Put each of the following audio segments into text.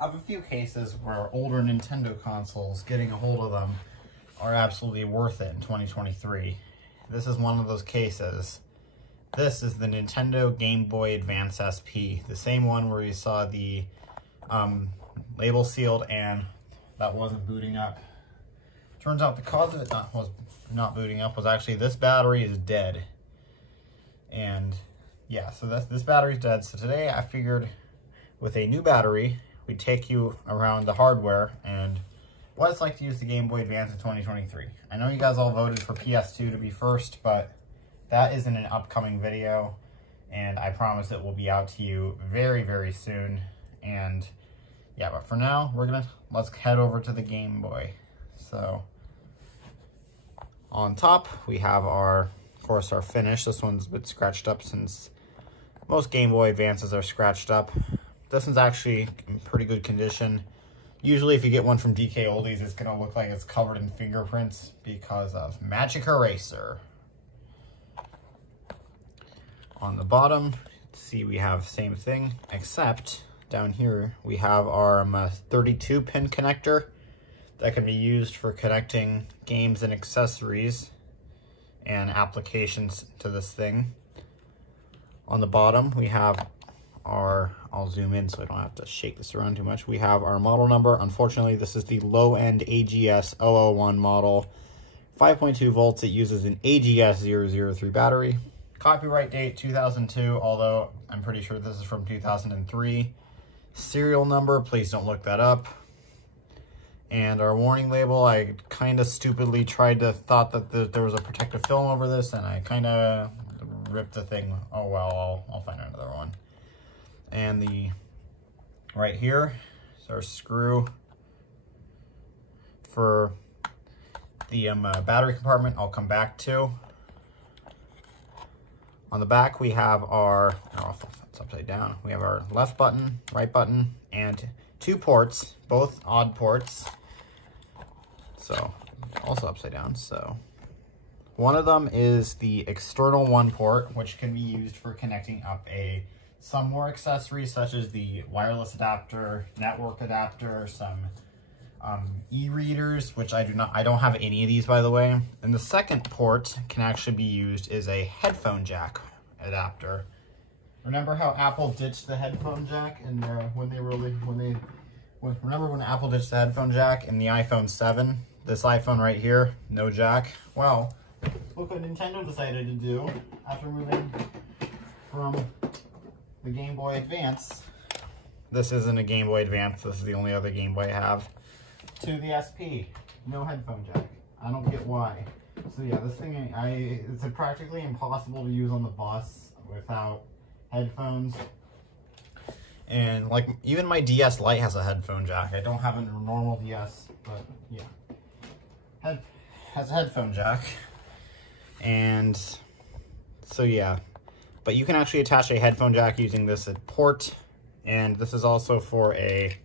have a few cases where older Nintendo consoles, getting a hold of them, are absolutely worth it in 2023. This is one of those cases. This is the Nintendo Game Boy Advance SP, the same one where you saw the label sealed and that wasn't booting up. Turns out the cause of it not booting up was actually this battery is dead. And yeah, so this battery's dead. So today I figured with a new battery, we'd take you around the hardware and what it's like to use the Game Boy Advance in 2023. I know you guys all voted for PS2 to be first, but that is in an upcoming video, and I promise it will be out to you very, very soon. And yeah, but for now, let's head over to the Game Boy. So on top, we have of course, our finish. This one's a bit scratched up since most Game Boy Advances are scratched up. This one's actually in pretty good condition. Usually if you get one from DK Oldies, it's gonna look like it's covered in fingerprints because of Magic Eraser. On the bottom, see we have the same thing, except down here we have our 32 pin connector that can be used for connecting games and accessories and applications to this thing. On the bottom, we have I'll zoom in so I don't have to shake this around too much. We have our model number. Unfortunately, this is the low-end AGS 001 model. 5.2 volts, it uses an AGS 003 battery. Copyright date 2002, although I'm pretty sure this is from 2003. Serial number, please don't look that up. And our warning label, I kind of stupidly thought that there was a protective film over this, and I kind of ripped the thing. Oh well, I'll find another one. And right here is our screw for the battery compartment. I'll come back to. On the back, we have it's upside down. We have our left button, right button, and two ports, both odd ports. So also upside down. So one of them is the external one port, which can be used for connecting up some more accessories such as the wireless adapter, network adapter, some e-readers, which I don't have any of these, by the way. And the second port can actually be used as a headphone jack adapter. Remember how Apple ditched the headphone jack and remember when Apple ditched the headphone jack in the iPhone 7? This iPhone right here, no jack. Well, look what Nintendo decided to do after moving from the Game Boy Advance. This isn't a Game Boy Advance, this is the only other Game Boy I have. To the SP, no headphone jack. I don't get why. So yeah, this thing, it's practically impossible to use on the bus without headphones. And like, even my DS Lite has a headphone jack. I don't have a normal DS, but yeah. Has a headphone jack. And so yeah. But you can actually attach a headphone jack using this port. And this is also for a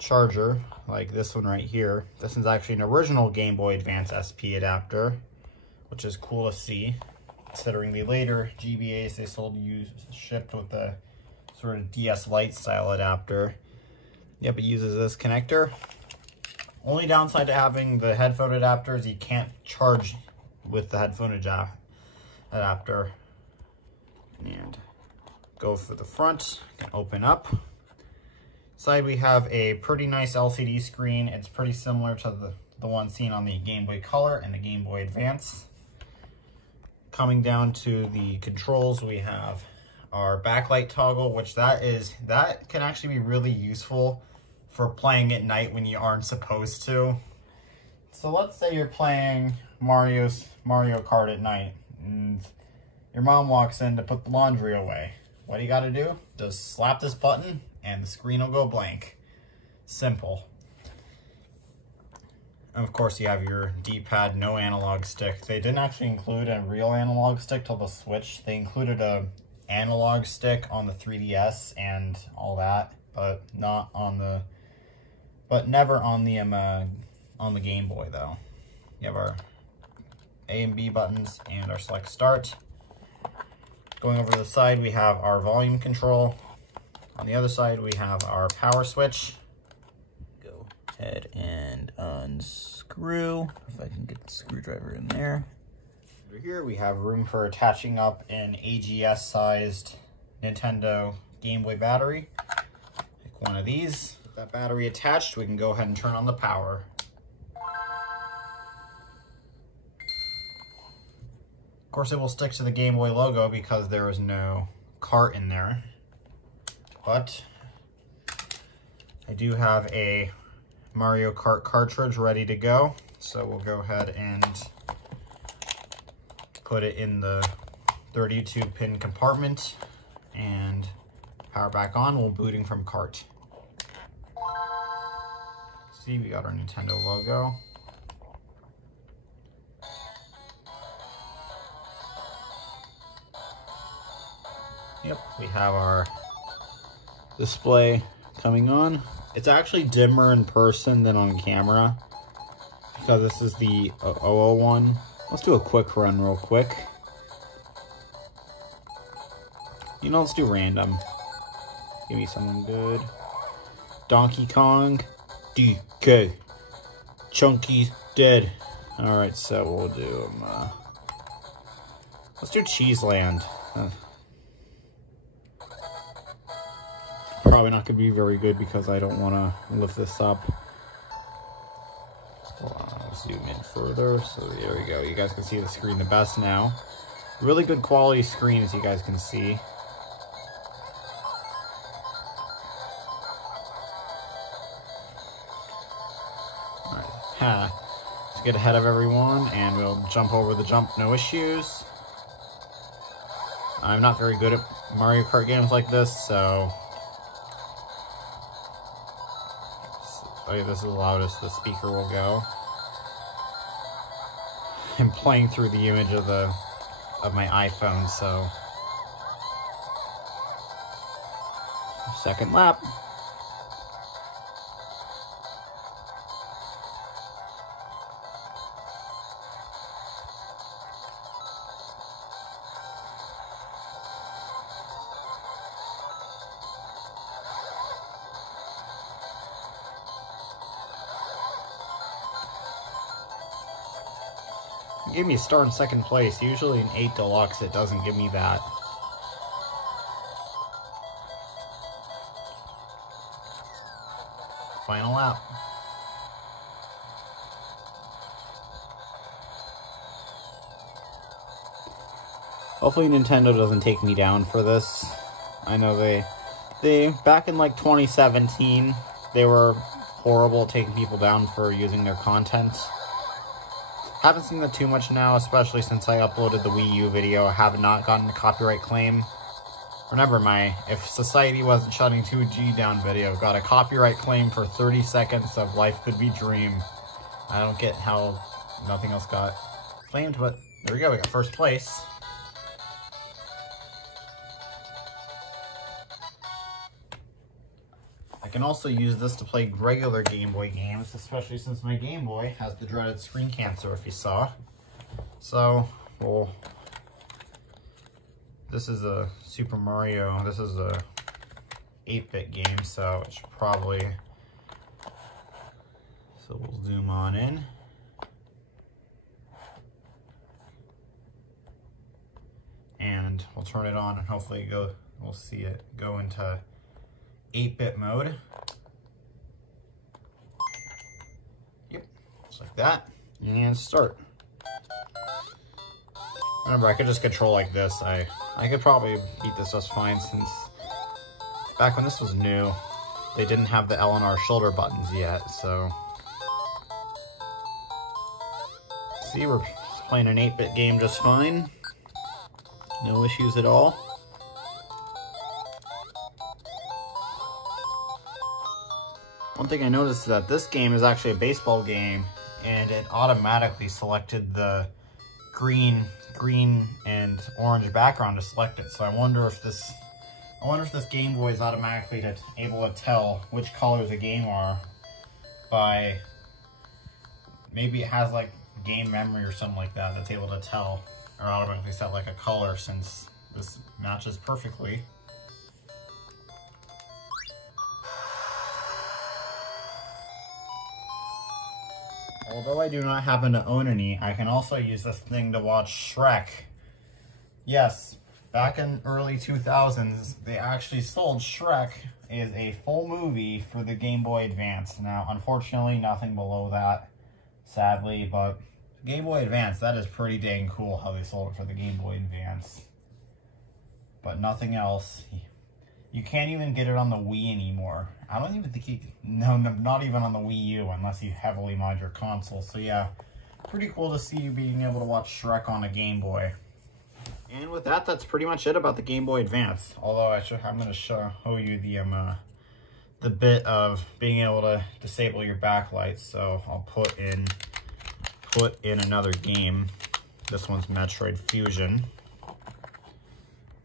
charger, like this one right here. This one's actually an original Game Boy Advance SP adapter, which is cool to see, considering the later GBAs they shipped with the sort of DS Lite style adapter. Yep, it uses this connector. Only downside to having the headphone adapter is you can't charge with the headphone adapter. And go for the front, can open up. Side we have a pretty nice LCD screen. It's pretty similar to the one seen on the Game Boy Color and the Game Boy Advance. Coming down to the controls, we have our backlight toggle, which that can actually be really useful for playing at night when you aren't supposed to. So let's say you're playing Mario Kart at night and your mom walks in to put the laundry away. What do you gotta do? Just slap this button and the screen will go blank. Simple. And of course you have your D-pad, no analog stick. They didn't actually include a real analog stick till the Switch. They included a analog stick on the 3DS and all that, but never on the Game Boy though. You have our A and B buttons and our select start. Going over to the side, we have our volume control, On the other side, we have our power switch. Go ahead and unscrew, if I can get the screwdriver in there. Over here, we have room for attaching up an AGS-sized Nintendo Game Boy battery. Pick one of these. With that battery attached, we can go ahead and turn on the power. Of course, it will stick to the Game Boy logo because there is no cart in there. But I do have a Mario Kart cartridge ready to go. So we'll go ahead and put it in the 32-pin compartment and power back on while booting from cart. See, we got our Nintendo logo. Yep, we have our display coming on. It's actually dimmer in person than on camera because this is the 001. Let's do a quick run real quick. You know, let's do random. Give me something good. Donkey Kong, DK. Chunky's dead. Alright, so we'll do let's do Cheeseland. Probably not going to be very good because I don't want to lift this up. I'll zoom in further. So there we go. You guys can see the screen the best now. Really good quality screen, as you guys can see. Alright, let's get ahead of everyone and we'll jump over the jump, no issues. I'm not very good at Mario Kart games like this, so this is the loudest the speaker will go. I'm playing through the image of my iPhone, so second lap. It gave me a start in second place. Usually in 8 Deluxe, it doesn't give me that. Final lap. Hopefully Nintendo doesn't take me down for this. I know they back in like 2017, they were horrible at taking people down for using their content. Haven't seen that too much now, especially since I uploaded the Wii U video. I have not gotten a copyright claim. Remember my If Society Wasn't Shutting 2G Down video got a copyright claim for 30 seconds of Life Could Be Dream. I don't get how nothing else got claimed, but there we go, we got first place. I can also use this to play regular Game Boy games, especially since my Game Boy has the dreaded screen cancer, if you saw. So, well, this is a Super Mario, this is a 8-bit game, so it should probably, so we'll zoom on in. And we'll turn it on and hopefully we'll see it go into 8-bit mode. Yep, just like that. And start. Remember, I could just control like this. I could probably beat this just fine since back when this was new, they didn't have the L and R shoulder buttons yet, so. See, we're playing an 8-bit game just fine. No issues at all. One thing I noticed is that this game is actually a baseball game, and it automatically selected the green and orange background to select it. So I wonder if this Game Boy is automatically able to tell which colors a game are by, maybe it has like game memory or something like that that's able to tell or automatically set like a color, since this matches perfectly. although I do not happen to own any, I can also use this thing to watch Shrek. Yes, back in early 2000s, they actually sold Shrek as a full movie for the Game Boy Advance. Now, unfortunately, nothing below that, sadly, but Game Boy Advance, that is pretty dang cool how they sold it for the Game Boy Advance. But nothing else. You can't even get it on the Wii anymore. I don't even think you can, no, not even on the Wii U unless you heavily mod your console. So yeah, pretty cool to see you being able to watch Shrek on a Game Boy. And with that, that's pretty much it about the Game Boy Advance. Although I'm going to show you the bit of being able to disable your backlights. So I'll put in another game. This one's Metroid Fusion.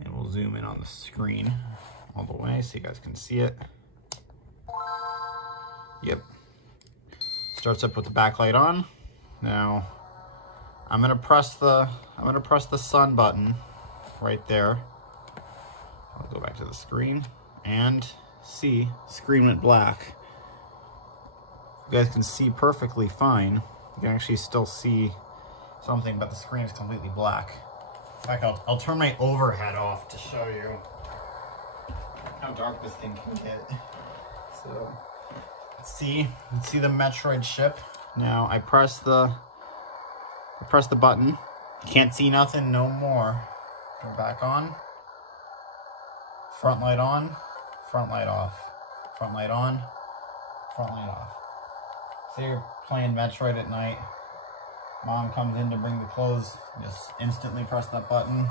And we'll zoom in on the screen all the way so you guys can see it. Yep. Starts up with the backlight on. Now I'm gonna press the sun button right there. I'll go back to the screen and see screen went black. You guys can see perfectly fine. You can actually still see something, but the screen is completely black. In fact, I'll turn my overhead off to show you how dark this thing can get. So let's see the Metroid ship. Now I press the button. Can't see nothing no more. Go back on. Front light on. Front light off. Front light on. Front light off. So you're playing Metroid at night. Mom comes in to bring the clothes. Just instantly press that button.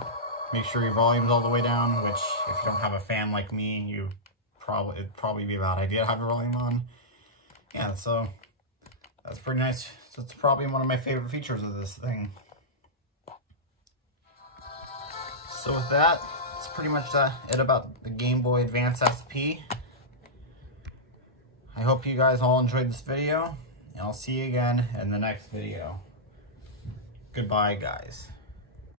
Make sure your volume's all the way down, which if you don't have a fan like me, it'd probably be a bad idea to have your volume on. Yeah, so that's pretty nice. So it's probably one of my favorite features of this thing. So with that, it's pretty much it about the Game Boy Advance SP. I hope you guys all enjoyed this video, and I'll see you again in the next video. Goodbye, guys.